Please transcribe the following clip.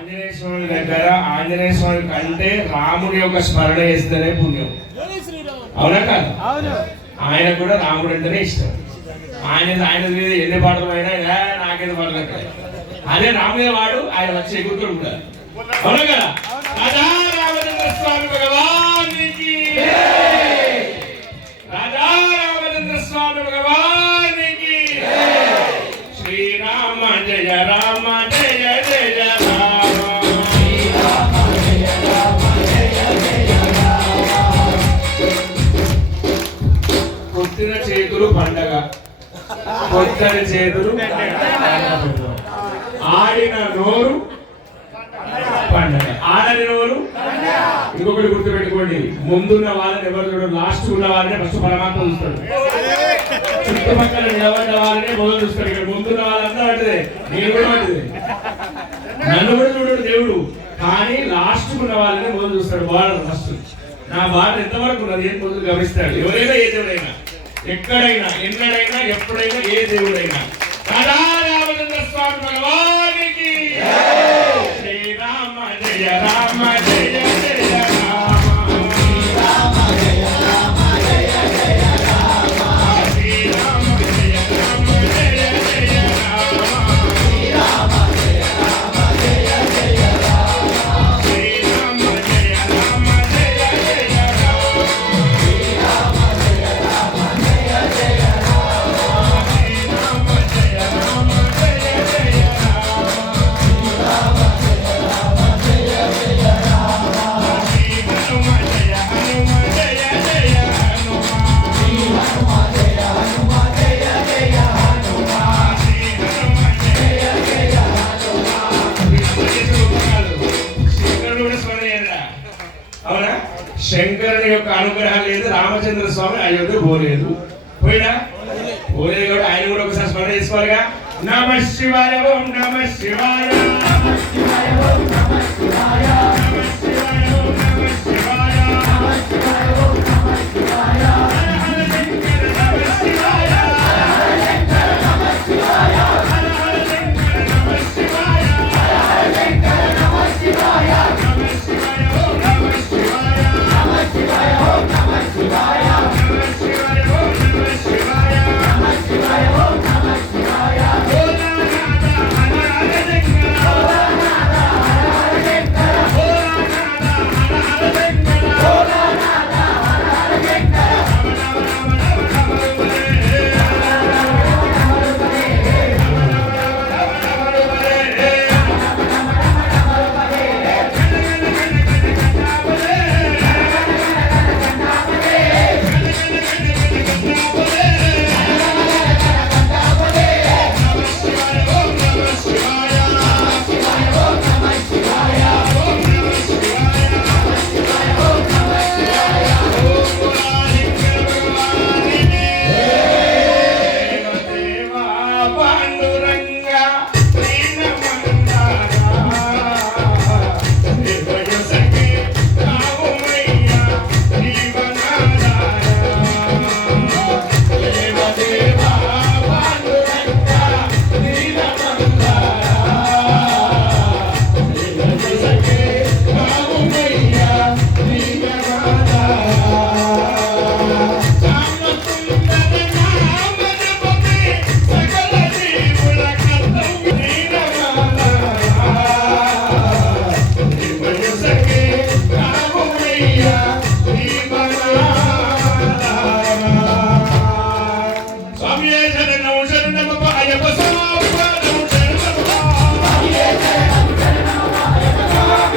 ఆంజనేయ స్వామి దగ్గర ఆంజనేయ స్వామి కంటే రాముడి యొక్క స్మరణ చేస్తేనే పుణ్యం. అవునా కాదు? ఆయన కూడా రాముడు అంటేనే ఇష్టం. ఆయన మీద ఎన్ని పాటలు అయినా నాకేది పాటలు అదే రాముడే వాడు. ఆయన వచ్చి ఎగురుతాడు కూడా. అవునా కదా? రాజా రామచంద్ర స్వామి భగవానికి, రాజా రామచంద్ర స్వామి భగవానికి, శ్రీరామ జయ రామ జయ జయ రామ, శ్రీరామ జయ రామ జయ జయ రామ. పుట్టిన చేతులు పండగ, కొత్తని చేతులు ఆడిన నోరు పండగ, ఆడని నోరు. ఇంకొకటి గుర్తు పెట్టుకోండి, ముందున్న వాళ్ళని ఎవరు చూడరు, లాస్ట్ ఉన్న వాళ్ళనే ఫస్ట్ పరమాత్మ చూస్తాడు. చుట్టుపక్కల నిలబడ్డ వాళ్ళనే మొదలు చూస్తాడు. ఇక్కడ ముందున్న వాళ్ళంతా పడ్డదే, నేను కూడా పడ్డదే, నన్ను కూడా చూడడు దేవుడు. కానీ లాస్ట్ ఉన్న వాళ్ళనే మొదలు చూస్తాడు. బార్డర్ ఫస్ట్ నా బార్డర్ ఎంతవరకు ఉన్నది ఏం మొదలు గమనిస్తాడు. ఎవరైనా ఏ దేవుడైనా, ఎక్కడైనా, ఎన్నడైనా, ఎప్పుడైనా, ఏ దేవుడైనా. రాజా రామచంద్ర స్వామి భగవానికి, శ్రీరామ జయ రామ జయ జయ రామ, శ్రీరామ జయ రామ జయ జయ రామ, శ్రీరామ జయ రామ జయ జయ రామ, శ్రీరామ జయ రామ జయ జయ రామ, శ్రీరామ జయ రామ జయ జయ రామ, శ్రీరామ జయ రామ జయ జయ రామ, శ్రీరామ జయ రామ జయ జయ రామ, శ్రీరామ జయ రామ జయ జయ రామ, శ్రీ హనుమ జయ హనుమ జయ జయ హనుమ, శ్రీ హనుమ జయ హనుమ జయ జయ హనుమ, శ్రీ హనుమ జయ జయ హనుమ. శంకరుడు కూడా స్మరణ చేయరా? అవునా? శంకరుని యొక్క అనుగ్రహం లేదు, రామచంద్ర స్వామి అయోధ్య పోలేదు. పోయినా పోలేదు కూడా ఆయన కూడా ఒకసారి స్మరణ చేసుకోవాలిగా. నమ శివాయ ఓం నమ శివాయ, నమ శివాయ ఓం నమ శివాయ, నమ శివాయ ఓం నమ శివాయ, నమ శివాయ ఓం నమ శివాయ, హర హర శంకర నమ శివాయ, హర హర శంకర నమ శివాయ, హర హర శంకర నమ శివాయ, హర హర శంకర నమ శివాయ, నమ శివాయ ఓం నమ శివాయ, నమ శివాయ ఓం నమ శివాయ, నమ శివాయ ఓం నమ శివాయ, నమ శివాయ ఓం నమ శివాయ. భోలానాథ హర హర శంకర, భోలానాథ హర హర శంకర, భోలానాథ హర హర శంకర, భోలానాథ హర హర శంకర. రమ రమ రమ రమ రమ రుబరే, రమ రమ రమ రమ రుబరే, రమ రమ రమ రమ రమ రుబరే, రమ రమ రమ రమ రుబరే, గణ గణ గణ గణ గణాపదే, గణ గణ గణ గణ గణాపదే, గణ గణ గణ గణ గణాపదే, నమ శివాయ ఓం నమ శివాయ, నమ శివాయ ఓం నమ శివాయ, ఓం నమ శివాయ, నమ శివాయ ఓం నమ శివాయ. ఓం పురాణిక భగవానినే, దేవదేవా పాండురంగ దీనమందారా, దేవయ సఖి రాముమయ్య జీవనాధారా, దేవదేవా పాండురంగ దీనమందారా, దేవయ సఖి రాముమయ్య జీవనాధారా. రామసుందర నామజపతి సకల జీవుల కర్తవ్య దీనమాధారా, దేవయ సఖి రాముమయ్య